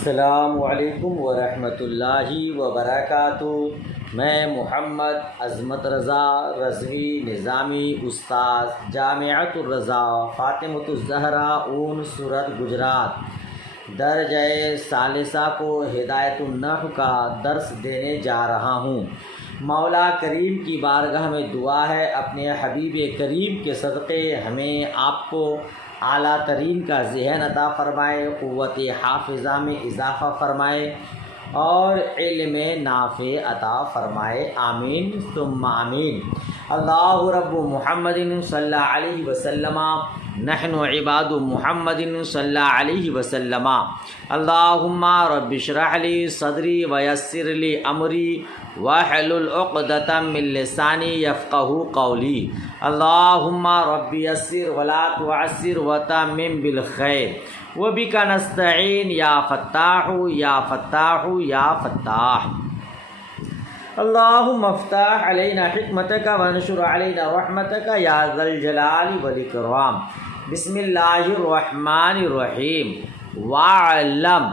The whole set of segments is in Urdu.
السلام علیکم ورحمۃ اللہ وبرکاتہ۔ میں محمد عظمت رضا رضوی نظامی استاذ جامعۃ الرضا فاطمۃ الزہرا اون سورت گجرات درجہ ثالثہ کو ہدایت النحو کا درس دینے جا رہا ہوں۔ مولا کریم کی بارگاہ میں دعا ہے اپنے حبیب کریم کے صدقے ہمیں آپ کو اعلیٰ ترین کا ذہن عطا فرمائے، قوت حافظہ میں اضافہ فرمائے اور علم نافع عطا فرمائے، آمین ثم آمین۔ اللہ رب محمد صلی اللہ علیہ وسلم، نحن عباد محمد صلی اللہ علیہ وسلم۔ اللہم رب اشرح لی صدری ویسر لی امری واحلل عقدۃ من لسانی یفقہوا قولی۔ اللہم رب یسر ولا تعسر وتمم بالخیر وبک نستعین یا فتاح یا فتاح یا فتاح۔ اللہم افتح علینا حکمتک وانشر علینا رحمتک یا ذا الجلال والاکرام۔ بسم اللہ الرحمن الرحیم۔ وَاعْلَمْ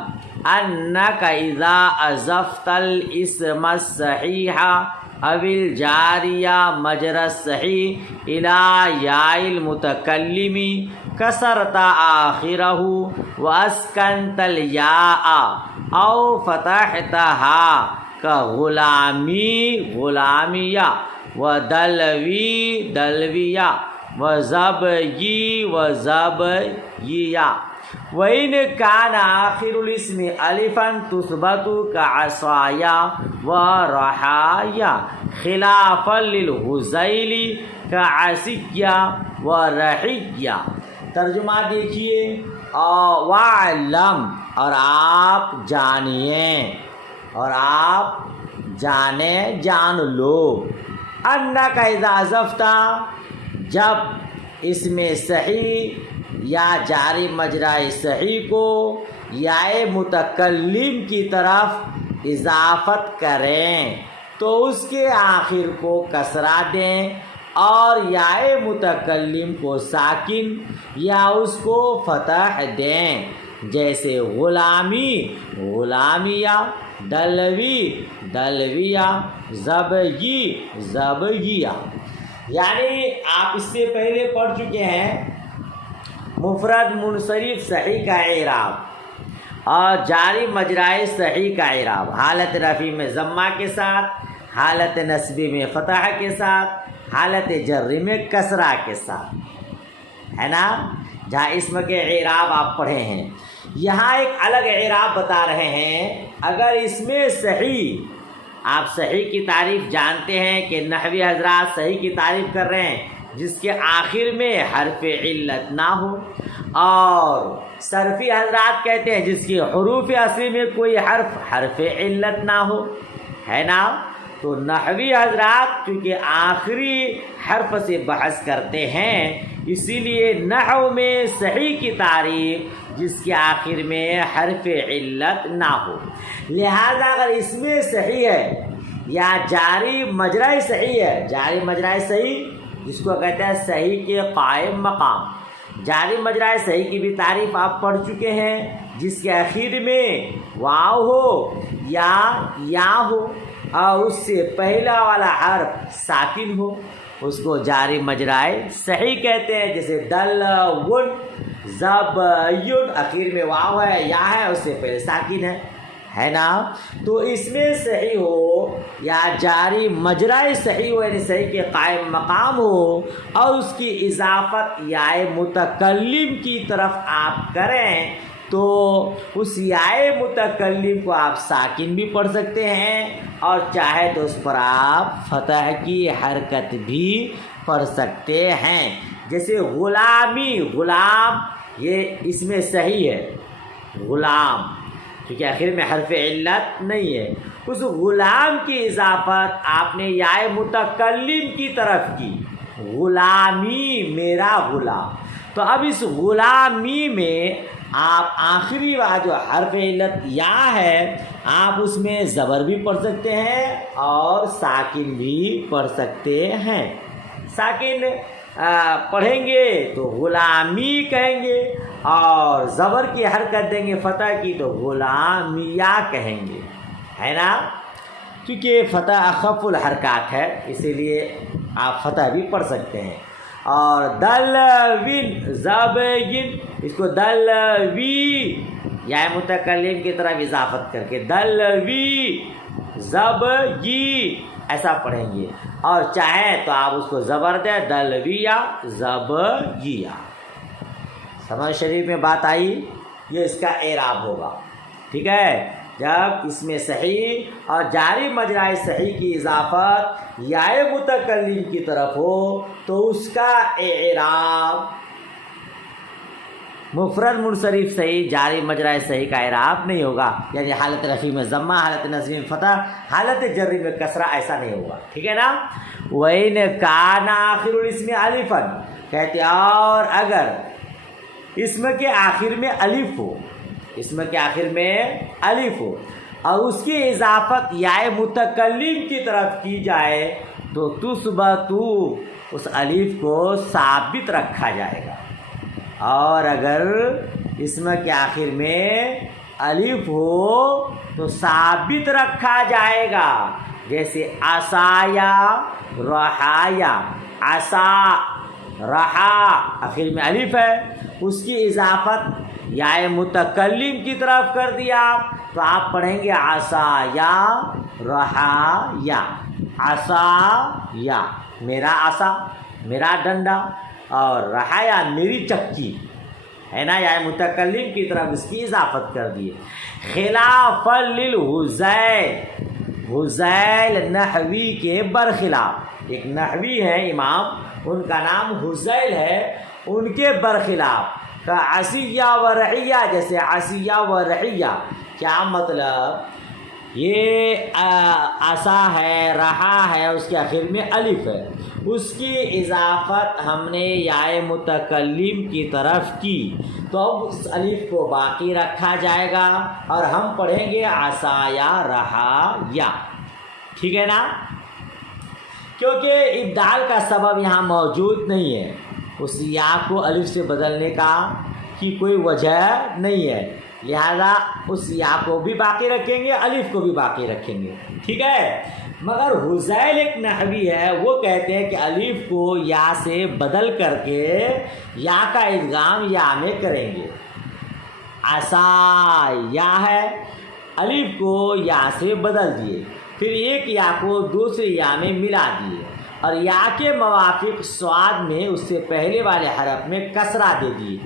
أَنَّكَ إِذَا أَضَفْتَ الْاسْمَ الصَّحِيحَ أَوِ الْجَارِيَ مَجْرَى الصَّحِيحِ إِلَى يَاءِ الْمُتَكَلِّمِ كَسَرْتَ آخِرَهُ وَأَسْكَنْتَ الْيَاءَ أَوْ فَتَحْتَهَا كَغُلَامِي غُلَامِيَّ وَدَلْوِي دَلْوِيَّ وَزَبْيِّ وَزَبْيِّيَّ۔ وَإِنْ كَانَ آخِرُ الْاسْمِ أَلِفًا تُثْبَتُ كَعَصَايَ وَرَحَايَ خِلَافًا لِلْهُذَيْلِ كَعَصِيَّ وَرَحِيَّ۔ ترجمہ دیکھیے، وَاعْلَمْ اور آپ جانیے اور آپ جان لو، أَنَّكَ إِذَا أَضَفْتَ جب اس میں صحیح یا جاری مجرائے صحیح کو یائے متکلم کی طرف اضافت کریں تو اس کے آخر کو کسرہ دیں اور یائے متکلم کو ساکن یا اس کو فتح دیں، جیسے غلامی غلامیہ، دلوی دلویہ، زبگی زبگیہ۔ یعنی آپ اس سے پہلے پڑھ چکے ہیں مفرد منصرف صحیح کا اعراب اور جاری مجرائے صحیح کا اعراب، حالت رفع میں ضمہ کے ساتھ، حالت نصبی میں فتح کے ساتھ، حالت جر میں کسرہ کے ساتھ، ہے نا، جہاں اسم کے اعراب آپ پڑھے ہیں۔ یہاں ایک الگ اعراب بتا رہے ہیں، اگر اس میں صحیح، آپ صحیح کی تعریف جانتے ہیں کہ نحوی حضرات صحیح کی تعریف کر رہے ہیں جس کے آخر میں حرف علت نہ ہو، اور صرفی حضرات کہتے ہیں جس کی حروف اصلی میں کوئی حرف علت نہ ہو، ہے نا۔ تو نحوی حضرات کیونکہ آخری حرف سے بحث کرتے ہیں، اسی لیے نحو میں صحیح کی تعریف جس کے آخر میں حرف علت نہ ہو۔ لہذا اگر اس میں صحیح ہے یا جاری مجرائے صحیح ہے، جاری مجرائے صحیح جس کو کہتے ہیں صحیح کے قائم مقام، جاری مجرائے صحیح کی بھی تعریف آپ پڑھ چکے ہیں، جس کے آخر میں واو ہو یا ہو اور اس سے پہلا والا حرف ساکن ہو، اس کو جاری مجرائے صحیح کہتے ہیں، جیسے دلون زبیون، آخر میں واو ہے یا ہے، اس سے پہلے ساکن ہے نا۔ تو اس میں صحیح ہو یا جاری مجرائے صحیح ہو، یعنی صحیح کے قائم مقام ہو اور اس کی اضافت یائے متکلم کی طرف آپ کریں تو اس یائے متکلم کو آپ ساکن بھی پڑھ سکتے ہیں اور چاہے تو اس پر آپ فتح کی حرکت بھی پڑھ سکتے ہیں، جیسے غلامی غلام، یہ اس میں صحیح ہے غلام کیونکہ آخر میں حرف علت نہیں ہے، اس غلام کی اضافت آپ نے یائے متکلم کی طرف کی، غلامی میرا غلام۔ تو اب اس غلامی میں آپ آخری جو حرف علت یا ہے آپ اس میں زبر بھی پڑھ سکتے ہیں اور ساکن بھی پڑھ سکتے ہیں۔ ساکن پڑھیں گے تو غلامی کہیں گے، اور زبر کی حرکت دیں گے فتح کی تو غلامیہ کہیں گے، ہے نا؟ کیونکہ فتح اخف الحرکات ہے، اسی لیے آپ فتح بھی پڑھ سکتے ہیں۔ اور دلوین زبین، اس کو دلوی یا متکلم کی طرف اضافت کر کے دلوی زبی ایسا پڑھیں گے، اور چاہیں تو آپ اس کو زبر دیں دلویہ زبیہ۔ سمجھ شریف میں بات آئی؟ یہ اس کا اعراب ہوگا، ٹھیک ہے؟ جب اس میں صحیح اور جاری مجرائے صحیح کی اضافت یا متکلم کی طرف ہو تو اس کا اعراب مفرد منصرف صحیح، جاری مجرائے صحیح کا اعراب نہیں ہوگا، یعنی حالت رفیع میں ضمہ، حالت نصب میں فتح، حالت جری میں کسرہ، ایسا نہیں ہوگا، ٹھیک ہے نا؟ وَإِنْ كَانَ آخِرُ الْاسْمِ أَلِفًا، کہتے اور اگر اسم کے آخر میں الف ہو، اسم کے آخر میں الف ہو اور اس کی اضافت یا متکلم کی طرف کی جائے تو تثبت، اس الف کو ثابت رکھا جائے گا، اور اگر اسم کے آخر میں الف ہو تو ثابت رکھا جائے گا، جیسے عصایا رحایا، عصا رحا آخر میں الف ہے، اس کی اضافت یا متکلم کی طرف کر دیا تو آپ پڑھیں گے عصایا رحایا، عصایا میرا عصا، میرا ڈنڈا، اور رحایا میری چکی، ہے نا؟ یا متکلم کی طرف اس کی اضافت کر دیے۔ خلاف للحذیل، حذیل نحوی کے برخلاف، ایک نحوی ہے امام، ان کا نام حذیل ہے، ان کے برخلاف کا عصیہ و رعیہ، جیسے عصیہ و رعیہ، کیا مطلب؟ یہ عصا ہے، رہا ہے، اس کے آخر میں الف ہے، اس کی اضافت ہم نے یا متکلم کی طرف کی تو اب اس الف کو باقی رکھا جائے گا اور ہم پڑھیں گے عصایا رہایا، ٹھیک ہے نا؟ کیونکہ ابدال کا سبب یہاں موجود نہیں ہے، اس یا کو الف سے بدلنے کی کوئی وجہ نہیں ہے، لہذا اس یا کو بھی باقی رکھیں گے، الف کو بھی باقی رکھیں گے، ٹھیک ہے؟ مگر حذیل ایک نحوی ہے، وہ کہتے ہیں کہ الف کو یا سے بدل کر کے یا کا ادغام یا میں کریں گے۔ عصا یا ہے، الف کو یا سے بدل دیے، پھر ایک یا کو دوسری یا میں ملا دیے، اور یا کے موافق صاد میں اس سے پہلے والے حرف میں کسرہ دے دیے،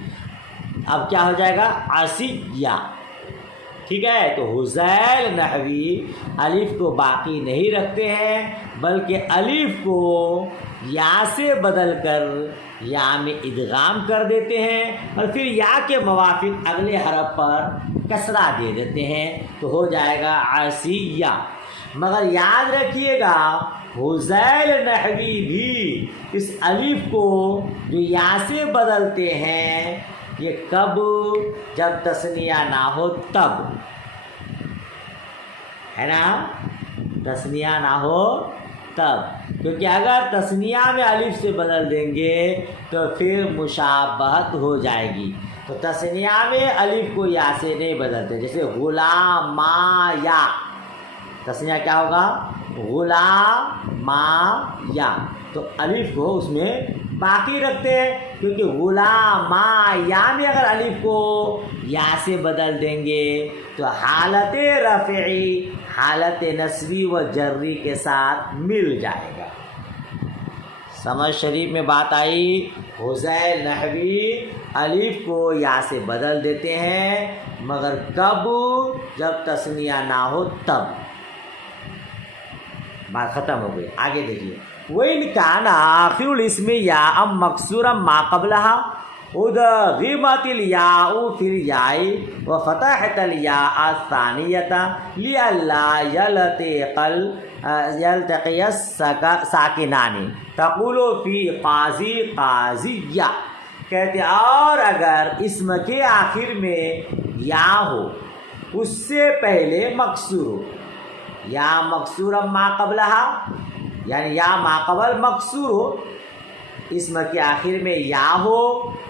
اب کیا ہو جائے گا؟ عصیہ، ٹھیک ہے؟ تو حذیل نحوی الف کو باقی نہیں رکھتے ہیں بلکہ الف کو یا سے بدل کر یا میں ادغام کر دیتے ہیں، اور پھر یا کے موافق اگلے حرف پر کسرہ دے دیتے ہیں تو ہو جائے گا عصیہ۔ مگر یاد رکھیے گا حذیل نحوی بھی اس الف کو جو یا سے بدلتے ہیں یہ کب؟ جب تثنیہ نہ ہو تب، ہے نا؟ تثنیہ نہ ہو تب، کیونکہ اگر تثنیہ میں الف سے بدل دیں گے تو پھر مشابہت ہو جائے گی، تو تثنیہ میں الف کو یا سے نہیں بدلتے، جیسے غلامایا، تثنیہ کیا ہوگا؟ غلامایا، تو الف کو اس میں باقی رکھتے ہیں، کیونکہ غلامایا میں اگر الف کو یا سے بدل دیں گے تو حالت رفعی حالت نصبی و جری کے ساتھ مل جائے گا۔ سمجھ شریف میں بات آئی؟ حذیل نحوی الف کو یا سے بدل دیتے ہیں، مگر کب؟ جب تثنیہ نہ ہو تب۔ بات ختم ہو گئی، آگے دیکھیے۔ وَإِنْ كَانَ آخِرُ الْاسْمِ يَاءً مَكْسُورًا مَا قَبْلَهَا أُدْغِمَتِ الْيَاءُ فِي الْيَاءِ وَفُتِحَتِ الْيَاءُ الثَّانِيَةُ لِئَلَّا يَلْتَقِيَ السَّاكِنَانِ تَقُولُ فِي قَاضِي قَاضِيَّ، کہتے اور اگر اسم کے آخر میں یا ہو، اس سے پہلے مکسور ہو، یا مکسورا ما قبلہا، یعنی یا ما قبل مکسور ہو، اسم کے آخر میں یا ہو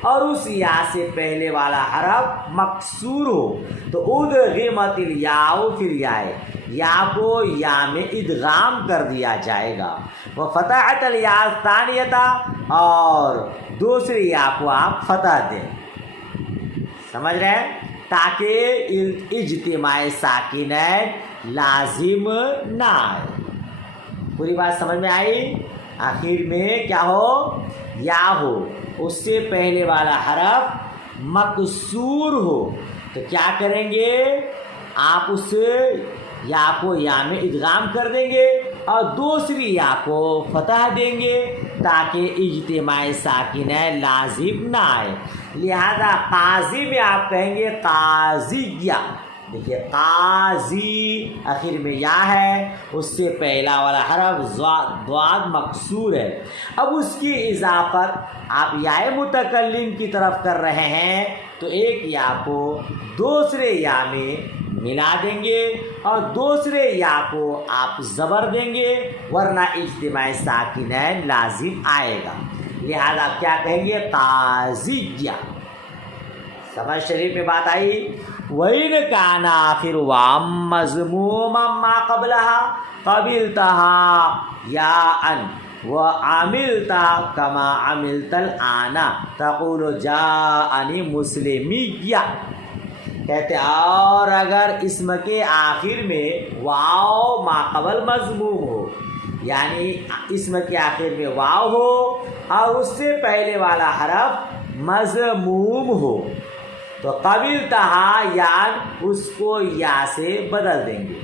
اور اس یا سے پہلے والا حرف مکسور ہو تو ادغمت الیاء فی الیاء، یا کو یا میں ادغام کر دیا جائے گا، وفتحت الیاء الثانیہ، اور دوسری یا کو آپ فتح دیں، سمجھ رہے ہیں، تاکہ اجتماع ساکنین لازم نہ آئے۔ پوری بات سمجھ میں آئی؟ آخر میں کیا ہو؟ یا ہو، اس سے پہلے والا حرف مکسور ہو تو کیا کریں گے؟ آپ اس یا کو یا میں ادغام کر دیں گے اور دوسری یا کو فتح دیں گے تاکہ اجتماع ساکنین لازم نہ آئے۔ لہذا قاضی میں آپ کہیں گے قاضیہ، دیکھیے قاضی آخر میں یا ہے، اس سے پہلا والا حرف ضاد مکسور ہے، اب اس کی اضافت آپ یا متکلم کی طرف کر رہے ہیں تو ایک یا کو دوسرے یا میں ملا دیں گے اور دوسرے یا کو آپ زبر دیں گے، ورنہ اجتماع ساکنین لازم آئے گا، لہذا کیا کہیں گے؟ قاضیہ۔ سمجھ شریف میں بات آئی؟ وَإِنْ كَانَ آخِرُ وَعَمْ مَضْمُومًا مَا قَبْلَهَا قَبِلْتَهَا يَاءً وَعَمِلْتَ كَمَا عَمِلْتَ الْآنَ تَقُولُ جَاءَنِي مُسْلِمِيَّ۔ کہتے اور اگر اسم کے آخر میں واو ما قبل مضموم ہو، یعنی اسم کے آخر میں واو ہو اور اس سے پہلے والا حرف مضموم ہو تو قبلتہا یا اس کو یا سے بدل دیں گے۔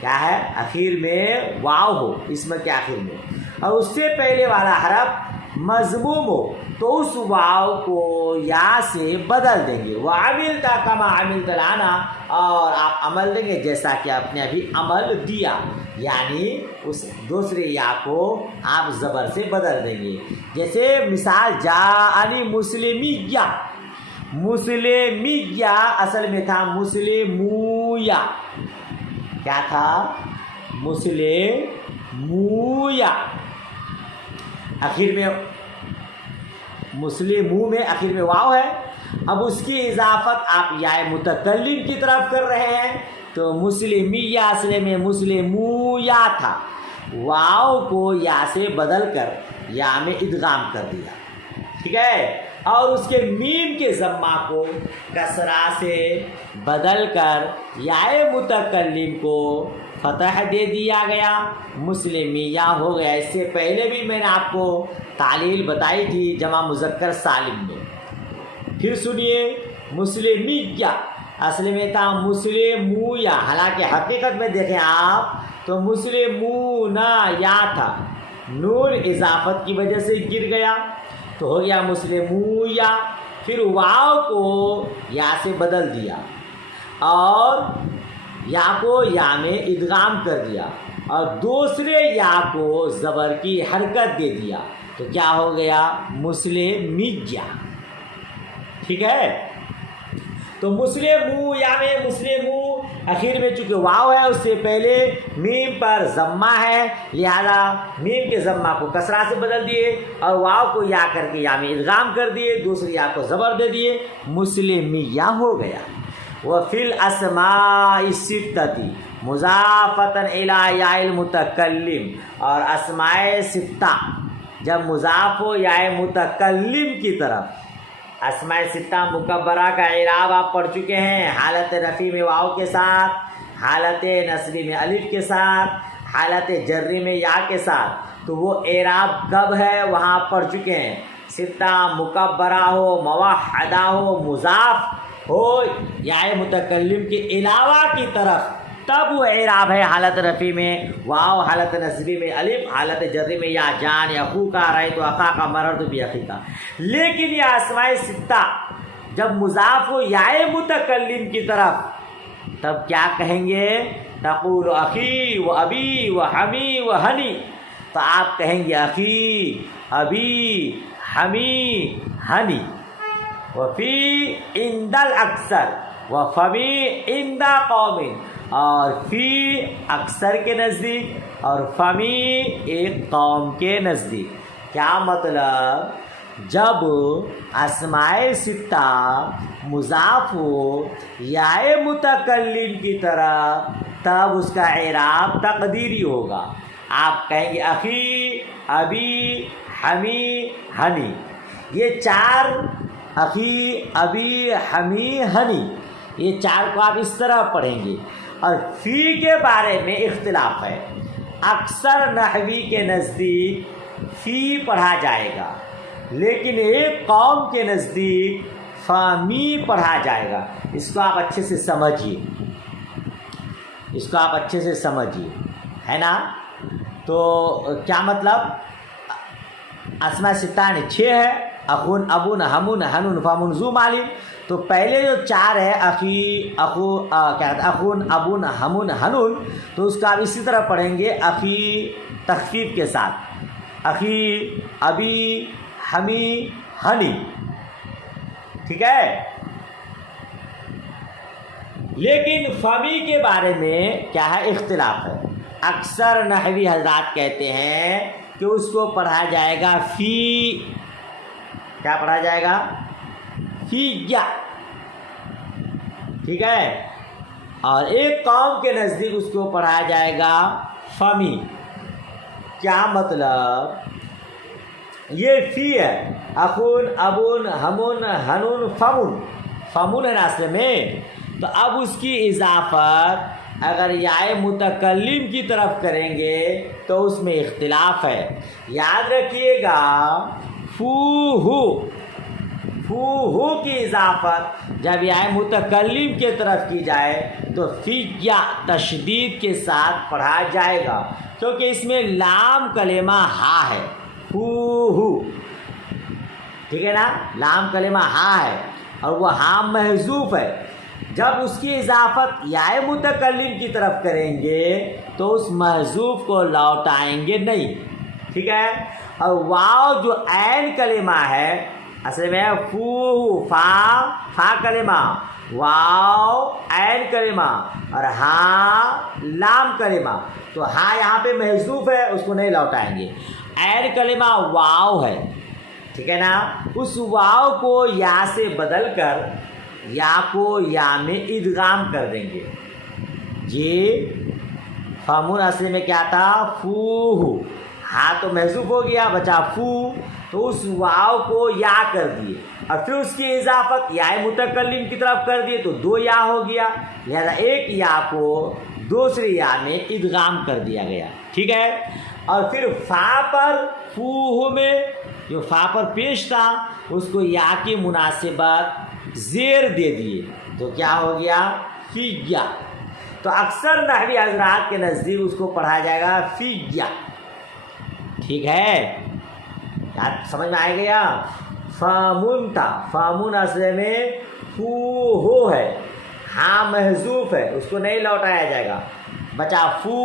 کیا ہے؟ آخر میں واو ہو اسم کے آخر میں اور اس سے پہلے والا حرف مضموم ہو تو اس واو کو یا سے بدل دیں گے، وَعَمِلْتَ كَمَا عَمِلْتَ الْآنَ، اور آپ عمل دیں گے جیسا کہ آپ نے ابھی عمل دیا، یعنی اس دوسرے یا کو آپ زبر سے بدل دیں گے۔ جیسے مثال جاءنی مسلمیہ، مسلمیہ اصل میں تھا مسلمویا، کیا تھا؟ مسلمویا، آخر میں مسلمو میں آخر میں واو ہے، اب اس کی اضافت آپ یا متکلم کی طرف کر رہے ہیں تو مسلمیہ اصل میں مسلمویا تھا، واو کو یا سے بدل کر یا میں ادغام کر دیا، ٹھیک ہے، اور اس کے میم کے ضمہ کو کسرہ سے بدل کر یا متکلم کو فتح دے دیا گیا، مسلمیہ ہو گیا۔ اس سے پہلے بھی میں نے آپ کو تعلیل بتائی تھی جمع مذکر سالم میں، پھر سنیے مسلمیہ اصل میں تھا مسلمویا، حالانکہ حقیقت میں دیکھیں آپ تو مسلمونا یا تھا، نون اضافت کی وجہ سے گر گیا تو ہو گیا مسلمویا، پھر واو کو یا سے بدل دیا اور یا کو یا میں ادغام کر دیا اور دوسرے یا کو زبر کی حرکت دے دیا تو کیا ہو گیا؟ مسلمیہ، ٹھیک ہے۔ تو مسلمو یا میں مسلمو آخر میں چونکہ واو ہے اس سے پہلے میم پر ضمہ ہے، لہذا میم کے ضمہ کو کسرہ سے بدل دیے اور واو کو یا کر کے یا میں ادغام کر دیے، دوسری یا کو زبر دے دیے، مسلمیہ ہو گیا۔ وفی الاسماء الستۃ مضافۃ الی یا المتکلم، اور اسماء ستہ جب مضاف ہو یا متکلم کی طرف، اسماء ستہ مکبرہ کا اعراب آپ پڑھ چکے ہیں، حالت رفع میں واو کے ساتھ، حالت نصبی میں الف کے ساتھ، حالت جری میں یا کے ساتھ، تو وہ اعراب کب ہے وہاں پڑھ چکے ہیں، ستہ مکبرہ ہو، موحدہ ہو، مضاف ہو یا متکلم کے علاوہ کی طرف، تب وہ اعراب ہے حالت رفع میں واو، حالت نصبی میں الف، حالت جری میں یا جان یا خو کا رأیت اخا کا مررت باخی کا۔ لیکن یہ اسماء ستہ جب مضاف ہو یا متکلم کی طرف تب کیا کہیں گے؟ تقول اخی و ابی و حمی و ہنی، تو آپ کہیں گے اخی، ابی، حمی، ہنی۔ وفی عند الاکثر وفمی عند قوم، اور فی اکثر کے نزدیک اور فمی ایک قوم کے نزدیک، کیا مطلب جب اسماء ستہ مضاف ہو یا متکلم کی طرح تب اس کا اعراب تقدیری ہوگا. آپ کہیں گے اخی، ابی، حمی، ہنی. یہ چار اخی، ابی، حمی، ہنی، یہ چار کو آپ اس طرح پڑھیں گے. اور فی کے بارے میں اختلاف ہے. اکثر نحوی کے نزدیک فی پڑھا جائے گا، لیکن ایک قوم کے نزدیک فامی پڑھا جائے گا. اس کو آپ اچھے سے سمجھیے، اس کو آپ اچھے سے سمجھیے، ہے نا. تو کیا مطلب؟ اسماء ستہ 6 ہے، اخون، ابون، ہمون، ہنون، فامون، ذو معلم. تو پہلے جو 4 ہے اخی، اخو، کیا کہتے ہیں، اخون، ابون، ہمون، ہنون، تو اس کو آپ اسی طرح پڑھیں گے اخی تخفیف کے ساتھ، اخی، ابی، حمی، ہنی. ٹھیک ہے. لیکن فمی کے بارے میں کیا ہے؟ اختلاف ہے. اکثر نحوی حضرات کہتے ہیں کہ اس کو پڑھا جائے گا فی. کیا پڑھا جائے گا؟ فی یا. ٹھیک ہے. اور ایک قوم کے نزدیک اس کو پڑھا جائے گا فمی. کیا مطلب؟ یہ فی ہے، اخون، ابون، ہمون، ہنون، فمون. فمون ہے اصل میں. تو اب اس کی اضافت اگر یا متکلم کی طرف کریں گے تو اس میں اختلاف ہے. یاد رکھیے گا، فو ہو، فو ہو کی اضافت جب یا متکلم کی طرف کی جائے تو فی یا تشدید کے ساتھ پڑھا جائے گا، کیونکہ اس میں لام کلمہ ہا ہے. فو ہو، ٹھیک ہے نا. لام کلمہ ہا ہے اور وہ ہا محذوف ہے. جب اس کی اضافت یا متکلم کی طرف کریں گے تو اس محذوف کو لوٹائیں گے نہیں. ٹھیک ہے. اور واو جو عین کلمہ ہے، اصل میں فو، فا کلمہ، واو عین کلمہ اور ہاں لام کلمہ. تو ہاں یہاں پہ محذوف ہے، اس کو نہیں لوٹائیں گے. عین کلمہ واو ہے، ٹھیک ہے نا. اس واو کو یا سے بدل کر یا کو یا میں ادغام کر دیں گے. جی فامون اصل میں کیا تھا؟ فو. ہاں تو محذوف ہو گیا، بچا فو. تو اس واو کو یا کر دیے اور پھر اس کی اضافت یا متکلم کی طرف کر دیے تو 2 یا ہو گیا. لہذا ایک یا کو دوسری یا میں ادغام کر دیا گیا. ٹھیک ہے. اور پھر فا پر، فو میں جو فا پر پیش تھا اس کو یا کی مناسبت زیر دے دیے تو کیا ہو گیا؟ فی یا. تو اکثر نحوی حضرات کے نزدیک اس کو پڑھا جائے گا فی یا. ٹھیک ہے. یاد سمجھ میں آئے گیا؟ فامون تھا، فامون اصل میں فو ہو ہے، ہاں محذوف ہے، اس کو نہیں لوٹایا جائے گا. بچا فو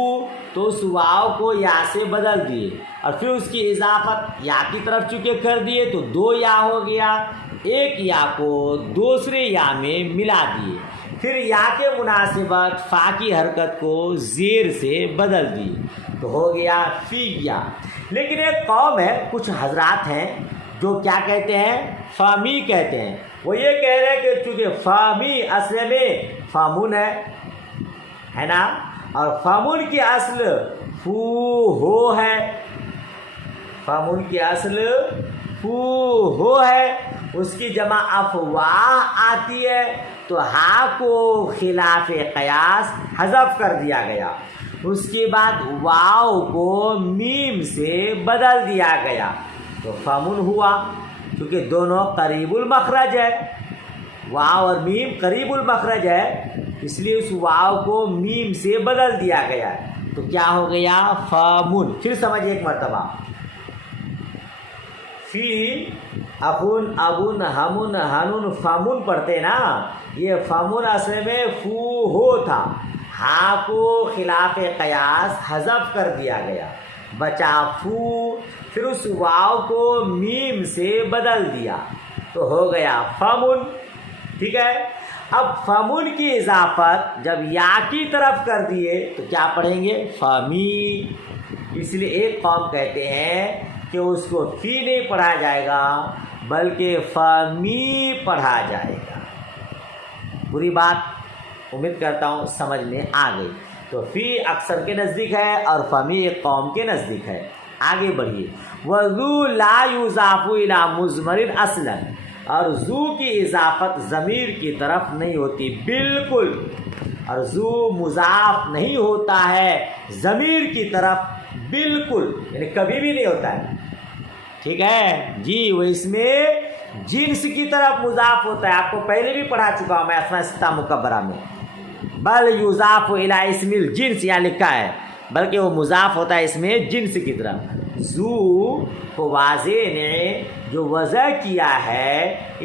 تو اس واو کو یا سے بدل دیے اور پھر اس کی اضافت یا کی طرف چونکہ کر دیے تو 2 یا ہو گیا. ایک یا کو دوسرے یا میں ملا دیے، پھر یا کے مناسبت فا کی حرکت کو زیر سے بدل دی تو ہو گیا فی یا. لیکن ایک قوم ہے، کچھ حضرات ہیں جو کیا کہتے ہیں؟ فامی کہتے ہیں. وہ یہ کہہ رہے ہیں کہ چونکہ فامی اصل میں فامون ہے نا، اور فامون کی اصل فو ہو ہے. فامون کی اصل فو ہو ہے، اس کی جمع افواہ آتی ہے تو ہا کو خلاف قیاس حذف کر دیا گیا. اس کے بعد واو کو میم سے بدل دیا گیا تو فامون ہوا. کیونکہ دونوں قریب المخرج ہے، واو اور میم قریب المخرج ہے، اس لیے اس واو کو میم سے بدل دیا گیا تو کیا ہو گیا؟ فامون. پھر سمجھیے ایک مرتبہ، فی، اخون، ابون، ہمون، ہنون، فامون پڑھتے نا. یہ فامون اصل میں فو ہو تھا، ہا کو خلاف قیاس حذف کر دیا گیا، بچا فو. پھر اس واو کو میم سے بدل دیا تو ہو گیا فامون. ٹھیک ہے. اب فامون کی اضافت جب یا کی طرف کر دیے تو کیا پڑھیں گے؟ فامی. اس لیے ایک قوم کہتے ہیں کہ اس کو فی نہیں پڑھا جائے گا بلکہ فمی پڑھا جائے گا۔ پوری بات امید کرتا ہوں سمجھ میں آ گئی۔ تو فی اکثر کے نزدیک ہے اور فمی ایک قوم کے نزدیک ہے۔ آگے بڑھیے، وذو لا یضاف الی مضمر اصلا، اور ذو کی اضافت ضمیر کی طرف نہیں ہوتی بالکل، اور ذو مضاف نہیں ہوتا ہے ضمیر کی طرف بالکل، یعنی کبھی بھی نہیں ہوتا ہے، ٹھیک ہے جی۔ وہ اس میں جنس کی طرف مضاف ہوتا ہے، آپ کو پہلے بھی پڑھا چکا ہوں میں اسماء ستہ مکبرہ میں، بل یضاف الی اسم الجنس یہاں لکھا ہے، بلکہ وہ مضاف ہوتا ہے اس میں جنس کی طرف۔ ذو کو واضح نے جو وضع کیا ہے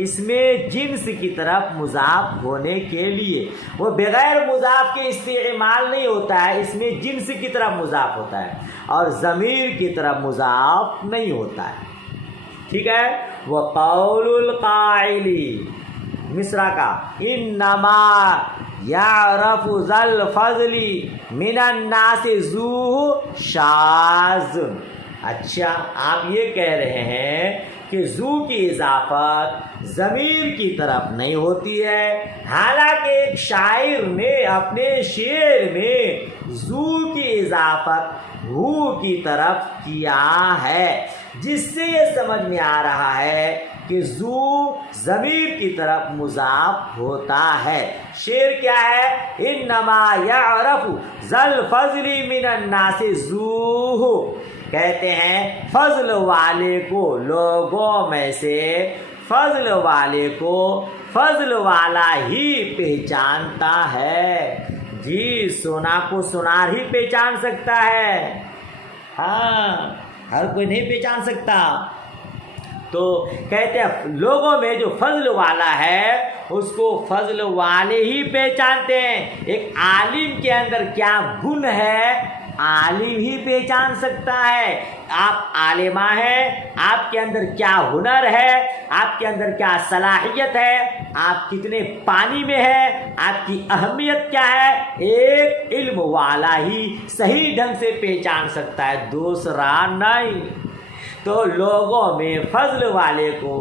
اس میں جنس کی طرف مضاف ہونے کے لیے، وہ بغیر مضاف کے استعمال نہیں ہوتا ہے، اس میں جنس کی طرف مضاف ہوتا ہے اور ضمیر کی طرف مضاف نہیں ہوتا ہے، ٹھیک ہے۔ وقول القائل، مصرع کا، انما یعرف ذا الفضل من الناس ذو شاذ۔ اچھا، آپ یہ کہہ رہے ہیں کہ ذو کی اضافت ضمیر کی طرف نہیں ہوتی ہے، حالانکہ ایک شاعر نے اپنے شعر میں ذو کی اضافت ہو کی طرف کیا ہے، جس سے یہ سمجھ میں آ رہا ہے کہ ذو ضمیر کی طرف مضاف ہوتا ہے۔ شعر کیا ہے؟ انما یعرف ذا الفضل من الناس ذو، کہتے ہیں فضل والے کو لوگوں میں سے، فضل والے کو فضل والا ہی پہچانتا ہے۔ جی، سونا کو سونار ہی پہچان سکتا ہے، ہاں، ہر کوئی نہیں پہچان سکتا۔ تو کہتے ہیں لوگوں میں جو فضل والا ہے اس کو فضل والے ہی پہچانتے ہیں۔ ایک عالم کے اندر کیا گن ہے عالم ہی پہچان سکتا ہے۔ آپ عالمہ ہیں، آپ کے اندر کیا ہنر ہے، آپ کے اندر کیا صلاحیت ہے، آپ کتنے پانی میں ہیں، آپ کی اہمیت کیا ہے، ایک علم والا ہی صحیح ڈھنگ سے پہچان سکتا ہے، دوسرا نہیں۔ تو لوگوں میں فضل والے کو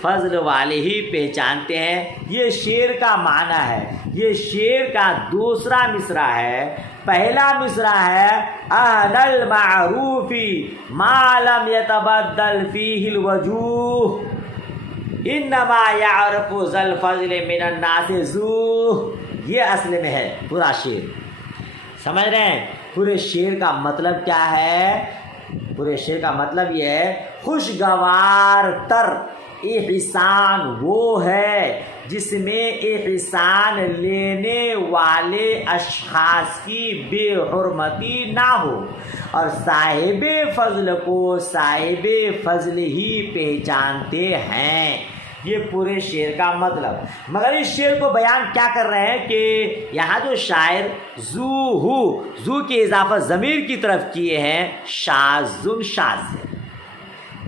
فضل والے ہی پہچانتے ہیں، یہ شعر کا معنی ہے۔ یہ شعر کا دوسرا مصرع ہے۔ پہلا مصرع ہے اہل المعروف ما لم يتبدل فيه الوجوہ، انما یعرف ذا الفضل من الناس ذو، یہ اصل میں ہے پورا شعر، سمجھ رہے ہیں؟ پورے شعر کا مطلب کیا ہے؟ پورے شعر کا مطلب یہ ہے خوشگوار تر احسان وہ ہے جس میں احسان لینے والے اشخاص کی بے حرمتی نہ ہو، اور صاحب فضل کو صاحب فضل ہی پہچانتے ہیں۔ یہ پورے شعر کا مطلب۔ مگر اس شعر کو بیان کیا کر رہے ہیں کہ یہاں جو شاعر ذو کی اضافہ ضمیر کی طرف کیے ہیں، شاذ ہے،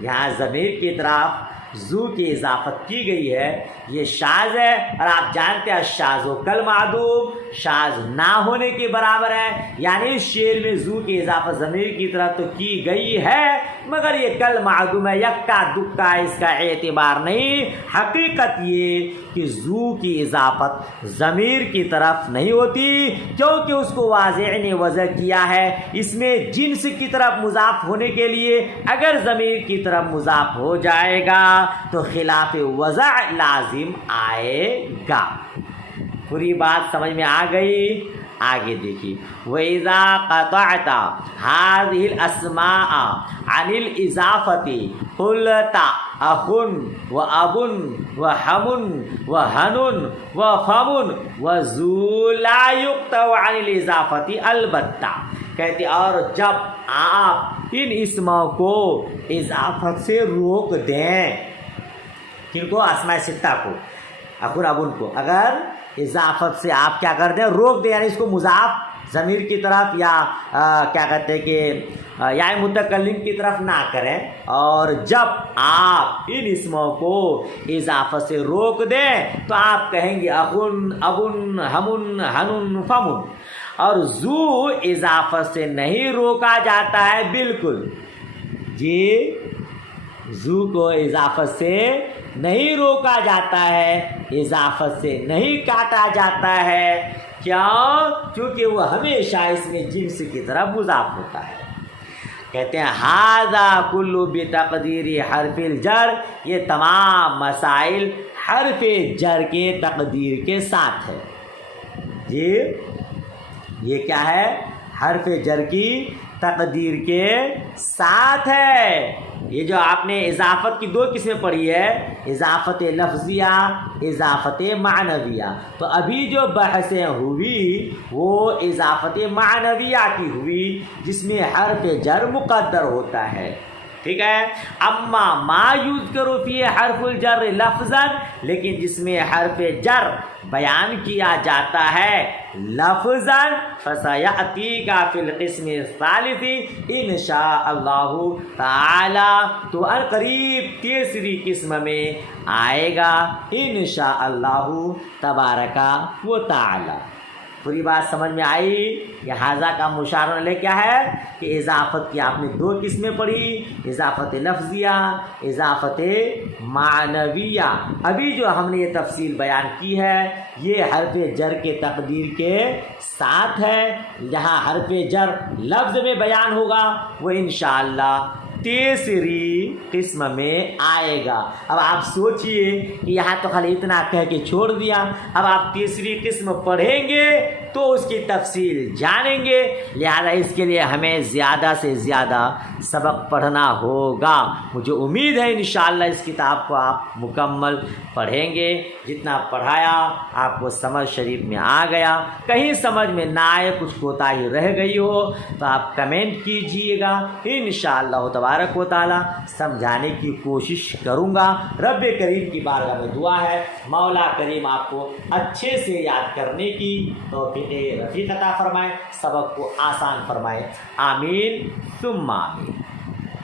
یہاں ضمیر کی طرف ذو کی اضافت کی گئی ہے، یہ شاذ ہے، اور آپ جانتے ہیں شاذ و کل معدوم، شاذ نہ ہونے کے برابر ہے، یعنی اس شعر میں ذو کی اضافت ضمیر کی طرف تو کی گئی ہے مگر یہ کل معدوم ہے، یکا دکا، اس کا اعتبار نہیں۔ حقیقت یہ کہ ذو کی اضافت ضمیر کی طرف نہیں ہوتی، کیونکہ اس کو واضح نے وضع کیا ہے اس میں جنس کی طرف مضاف ہونے کے لیے، اگر ضمیر کی طرف مضاف ہو جائے گا تو خلاف وضع لازم آئے گا۔ پوری بات سمجھ میں آ گئی؟ آگے دیکھیے، وَإِذَا قَطَعْتَ هَذِهِ الْأَسْمَاءَ عَنِ الْإِضَافَةِ قُلْتَ أَخٌ وَأَبٌ وَحَمٌ وَهَنٌ وَفَمٌ وَذُو لَا يُقْطَعُ عَنِ الْإِضَافَةِ الْبَتَّةَ، کہتے اور جب آپ ان اسموں کو اضافت سے روک دیں، کن کو؟ اسماء ستہ کو، اخن ابن کو، اگر اضافت سے آپ کیا کر دیں؟ روک دیں، یعنی اس کو مضاف ضمیر کی طرف یا کیا کہتے ہیں کہ یا متکلم کی طرف نہ کریں، اور جب آپ ان اسموں کو اضافت سے روک دیں تو آپ کہیں گے اخن ابن ہمن ہنن فمن، اور ذو اضافت سے نہیں روکا جاتا ہے بالکل، جی زو کو اضافت سے نہیں روکا جاتا ہے، اضافت سے نہیں کاٹا جاتا ہے، کیوں؟ چونکہ وہ ہمیشہ اس میں جنس کی طرف مضاف ہوتا ہے۔ کہتے ہیں ھذا کلو بتقدیر حرف الجر، یہ تمام مسائل حرف جر کے تقدیر کے ساتھ ہے۔ جی یہ کیا ہے؟ حرف جر کی تقدیر کے ساتھ ہے۔ یہ جو آپ نے اضافت کی دو قسمیں پڑھی ہے، اضافت لفظیہ، اضافت معنویہ، تو ابھی جو بحثیں ہوئی وہ اضافت معنویہ کی ہوئی جس میں حرف جر مقدر ہوتا ہے، ٹھیک ہے۔ اما ما یذکر فی حرف الجر لفظا، لیکن جس میں حرف جر بیان کیا جاتا ہے لفظا، فسیأتیک فی القسم الثالث ان شاء اللہ تعالی، تو عنقریب تیسری قسم میں آئے گا ان شاء اللہ تبارک و تعالی۔ پوری بات سمجھ میں آئی؟ کہ ھذا کا مشار علیہ کیا ہے کہ اضافت کی آپ نے دو قسمیں پڑھی، اضافت لفظیہ، اضافت معنویہ۔ ابھی جو ہم نے یہ تفصیل بیان کی ہے یہ حرف جر کے تقدیر کے ساتھ ہے، جہاں حرف جر لفظ میں بیان ہوگا وہ انشاءاللہ تیسری قسم میں آئے گا۔ اب آپ سوچئے کہ یہاں تو خالی اتنا کہہ کے چھوڑ دیا، اب آپ تیسری قسم پڑھیں گے تو اس کی تفصیل جانیں گے، لہذا اس کے لیے ہمیں زیادہ سے زیادہ سبق پڑھنا ہوگا۔ مجھے امید ہے انشاءاللہ اس کتاب کو آپ مکمل پڑھیں گے، جتنا پڑھایا آپ کو سمجھ شریف میں آ گیا، کہیں سمجھ میں نہ آئے کچھ کوتاہی رہ گئی ہو تو آپ کمنٹ کیجئے گا، انشاءاللہ تبارک و تعالی سمجھانے کی کوشش کروں گا۔ رب کریم کی بارگاہ میں دعا ہے مولا کریم آپ کو اچھے سے یاد کرنے کی توفیق رفیق عطا فرمائے، سبق کو آسان فرمائے، آمین ثم آمین۔